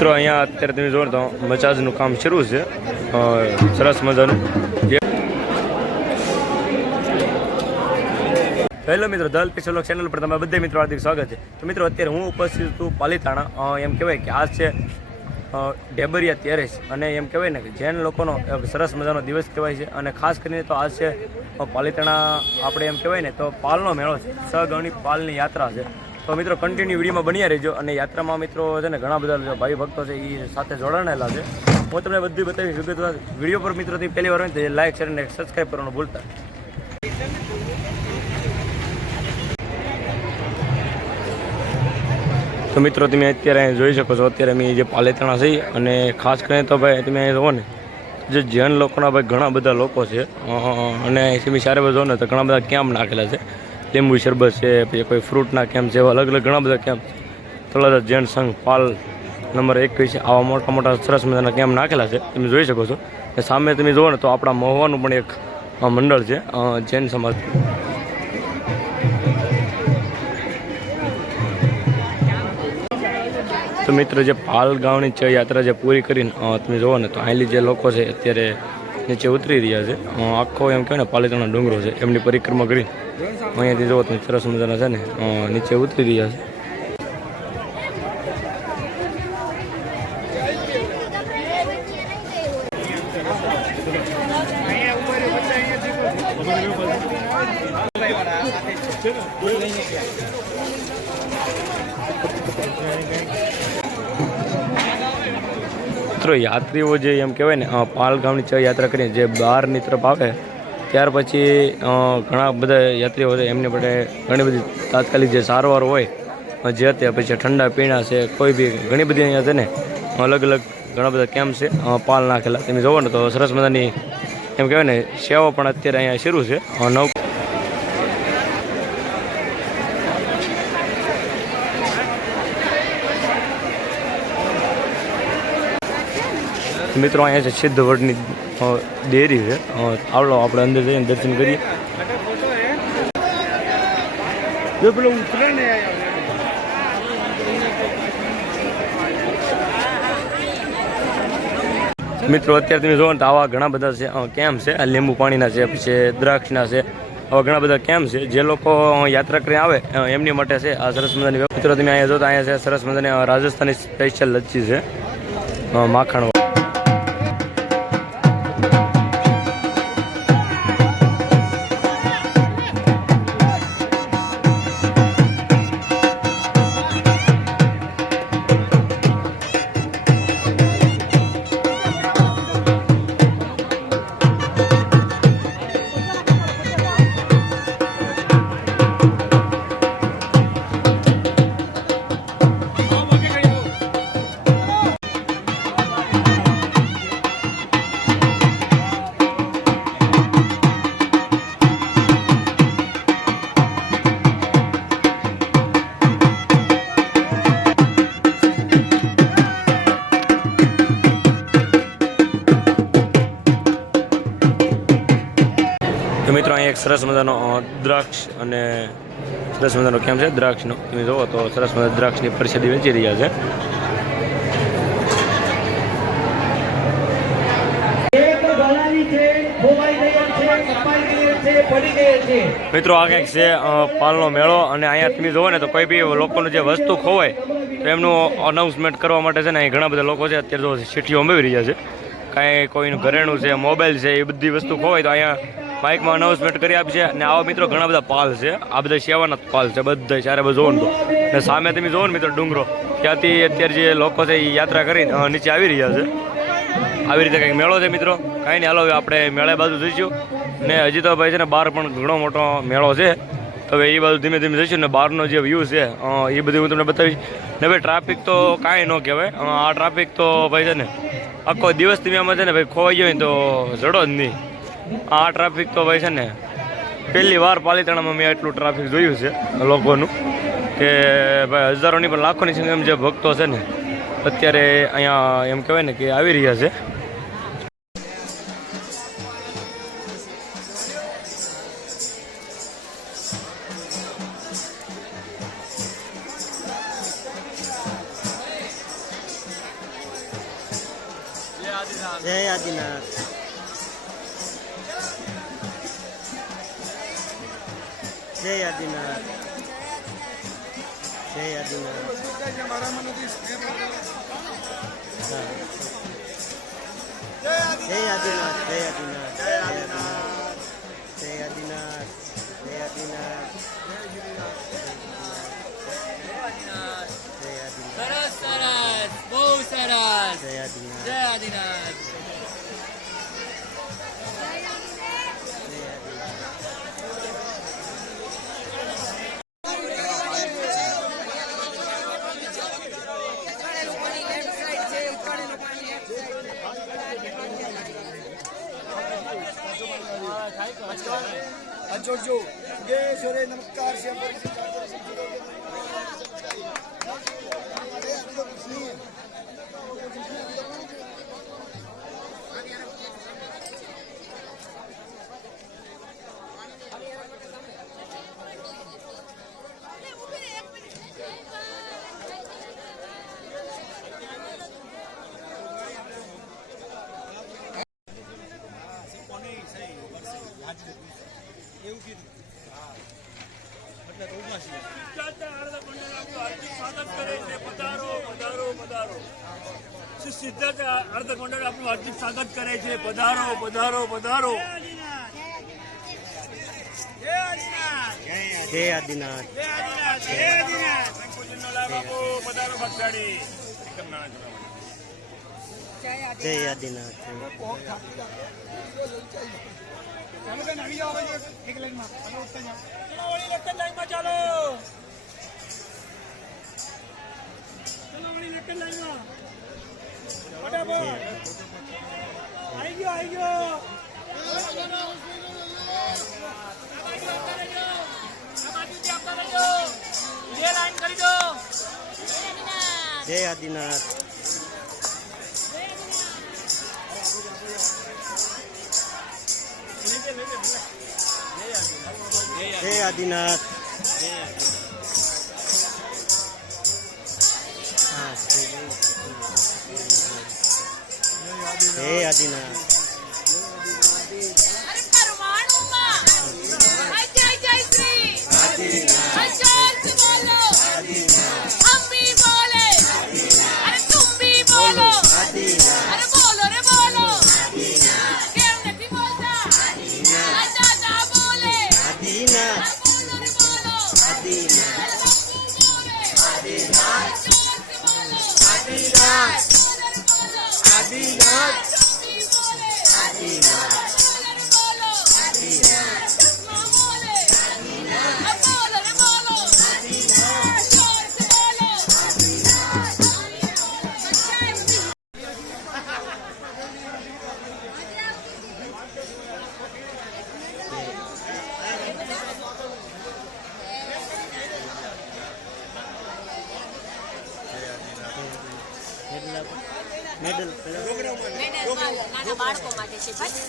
મિત્રો અહીંયા અત્યારે તમે જોવો તો મસાજનું કામ શરૂ છે, સરસ મજાનું. હેલો મિત્રો, દલ પિક્ચર ચેનલ પર તમારા બધા મિત્રો હાર્દિક સ્વાગત છે. તો મિત્રો અત્યારે હું ઉપસ્થિત છું પાલીતાણા. એમ કહેવાય કે આજ છે ઢેબરિયા તેરસ, અને એમ કહેવાય ને કે જૈન લોકોનો સરસ મજાનો દિવસ કહેવાય છે. અને ખાસ કરીને તો આજ છે પાલીતાણા આપણે એમ કહેવાય ને તો પાલનો મેળો છે, સગવણી પાલની યાત્રા છે. તો મિત્રો કન્ટિન્યુ વિડીયોમાં બન્યા રહેજો. અને યાત્રામાં મિત્રો છે ને ઘણા બધા ભાઈ ભક્તો છે એ સાથે જોડાયેલા છે. હું તમને બધું બતાવીશ વિગતવાર. વિડીયો પર મિત્રોથી પહેલી વાર હોય તો લાઈક શેર અને સબસ્ક્રાઈબ કરવાનું ભૂલતા. તો મિત્રો તમે અત્યારે જોઈ શકો છો, અત્યારે અમે જે પાલીતાણા છીએ, અને ખાસ કરીને તો ભાઈ તમે અહીં જુઓ ને જે જૈન લોકોના ભાઈ ઘણા બધા લોકો છે. અને તમે સારે બધું ને તો ઘણા બધા કેમ્પ નાખેલા છે, લીંબુ શરબત છે, પછી કોઈ ફ્રૂટના કેમ્પ છે, એવા અલગ અલગ ઘણા બધા કેમ્પ. તળાજા જૈન સંઘ પાલ નંબર 21 છે, આવા મોટા મોટા સરસ મજાના કેમ્પ નાખેલા છે, તમે જોઈ શકો છો. અને સામે તમે જુઓ ને તો આપણા મહુવાનું પણ એક મંડળ છે જૈન સમાજ. તો મિત્રો જે પાલ ગામની યાત્રા જે પૂરી કરીને તમે જુઓ ને તો અહીંલી જે લોકો છે અત્યારે નીચે ઉતરી રહ્યા છે. આખો એમ કહેવાય ને પાલીતાણા ડુંગરો છે, એમની પરિક્રમા કરી અહીંયાથી જુઓ તમે સરસ મજાના છે ને નીચે ઉતરી રહ્યા છે. મિત્રો યાત્રીઓ જે એમ કહેવાય ને પાલ ગામની યાત્રા કરીને જે બહારની તરફ આવે ત્યાર પછી ઘણા બધા યાત્રીઓ છે, એમને માટે ઘણી બધી તાત્કાલિક જે સારવાર હોય જે તે પછી ઠંડા પીણા છે, કોઈ બી ઘણી બધી અહીંયા છે ને અલગ અલગ ઘણા બધા કેમ્પ છે પાલ નાખેલા. તમે જોવો ને તો સરસ મજાની એમ કહેવાય ને સેવા પણ અત્યારે અહીંયા શરૂ છે. મિત્રો અહીંયા છે સિદ્ધવડની ડેરી છે. આવડો આપણે અંદર જઈને દર્શન કરીએ. મિત્રો અત્યારે તમે જોવો ને તો આવા ઘણા બધા છે કેમ્પ છે, લીંબુ પાણીના છે, પછી દ્રાક્ષના છે, આવા ઘણા બધા કેમ્પ છે. જે લોકો યાત્રા કરીને આવે એમની માટે છે આ સરસ મજાની. મિત્રો તમે અહીંયા જો તો અહીંયા છે સરસ મજાની રાજસ્થાની સ્પેશિયલ લચ્છી છે, માખણ. તો મિત્રો અહીંયા એક સરસ મજાનો દ્રાક્ષ અને સરસ મજાનો કેમ છે દ્રાક્ષનો. તમે જુઓ તો સરસ મજાની દ્રાક્ષની પરિષદી વેચી રહ્યા છે. મિત્રો આ કંઈક છે પાલનો મેળો, અને અહીંયા તમે જુઓ ને તો કોઈ બી લોકોનું જે વસ્તુ ખોવાય તો એમનું અનાઉન્સમેન્ટ કરવા માટે છે ને અહીં ઘણા બધા લોકો છે અત્યારે જો ચીઠીઓ અંબાવી રહ્યા છે. કાંઈ કોઈનું ઘરેણું છે, મોબાઈલ છે, એ બધી વસ્તુ ખોવાય તો અહીંયા બાઇકમાં અનાઉન્સમેન્ટ કરી આપી છે. અને આવા મિત્રો ઘણા બધા પાલ છે, આ બધા સેવાના પાલ છે બધા ચારે બધું જોવો ને તો. અને સામે તમે જોવો ને મિત્રો ડુંગરો, ત્યાંથી અત્યારે જે લોકો છે એ યાત્રા કરીને નીચે આવી રહ્યા છે. આવી રીતે કંઈક મેળો છે મિત્રો. કાંઈ નહીં, હાલો આપણે મેળા બાજુ જઈશું. ને હજી તો ભાઈ છે ને બહાર પણ ઘણો મોટો મેળો છે, તો હવે એ બાજુ ધીમે ધીમે જઈશું. ને બહારનો જે વ્યૂ છે એ બધું હું તમને બતાવીશ. ને ભાઈ ટ્રાફિક તો કાંઈ ન કહેવાય. આ ટ્રાફિક તો ભાઈ છે ને આખો દિવસ તમે આમાં છે ને ભાઈ ખોવાઈ ગયો તો જડો જ નહીં. આ ટ્રાફિક તો ભાઈ છે ને પહેલી વાર પાલીતાણામાં મેં એટલું ટ્રાફિક જોયું છે લોકોનું, કે ભાઈ હજારોની પણ લાખોની સંખ્યામાં જે ભક્તો છે ને અત્યારે અહીંયા એમ કહેવાય ને કે આવી રહ્યા છે. જય આદિનાથ. જય આદિનાથ. જય આદિનાથ. જય આદિનાથ. જય આદિનાથ. જય આદિનાથ. જય આદિનાથ. જય આદિનાથ. સરસ સરસ, બહુ સરસ. જય આદિનાથ. જય આદિનાથ. જોડજો ગેશ્વરે નમસ્કાર છે. એવું કીધું સ્વાગત કરે છે. પધારો પધારો પધારો. શ્રી સિદ્ધાર્થ અર્ધ મંડળ આપણું હાર્દિક સ્વાગત કરે છે. પધારો પધારો પધારો. જય આદિનાથ. પધારો ભક્તાડી. એકદમ નાના જય આદિનાથ. એક લાઈનમાં લાઈનમાં ચાલો. લાઈનમાં ફટાફટ. આવી ગયો આવી ગયો. લાઈન કરી દો. જય આદિનાથ. જય આદિનાથ. જય આદિનાથ. મેડલ નાના બાળકો માટે છે ભાઈ.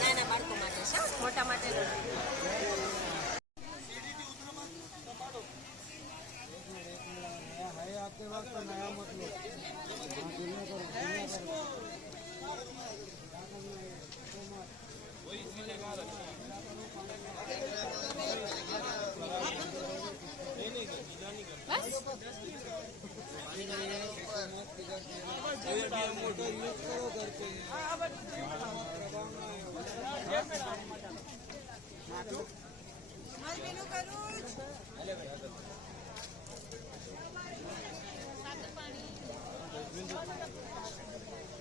નાના બાળકો માટે છે, મોટા માટે નથી.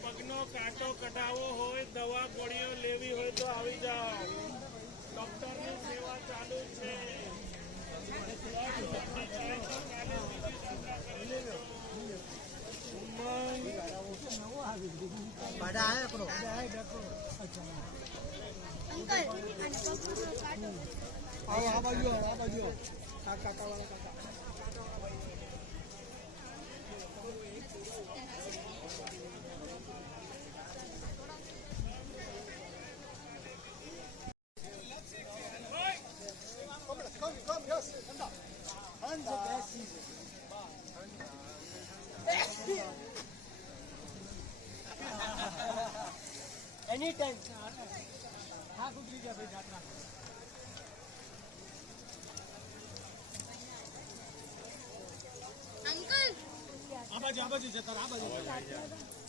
પગનો કાંટો કઢાવવો હોય, દવા ગોળીઓ લેવી હોય તો આવી જાઓ. ડોક્ટરની સેવા ચાલુ છે. આ બાજુ કાકા વાળા કાકા. એની ટાઈમ થાક ઉતરી ગયા ભાઈ જાત્રા અંકલ આ બાજુ જતા આ બાજુ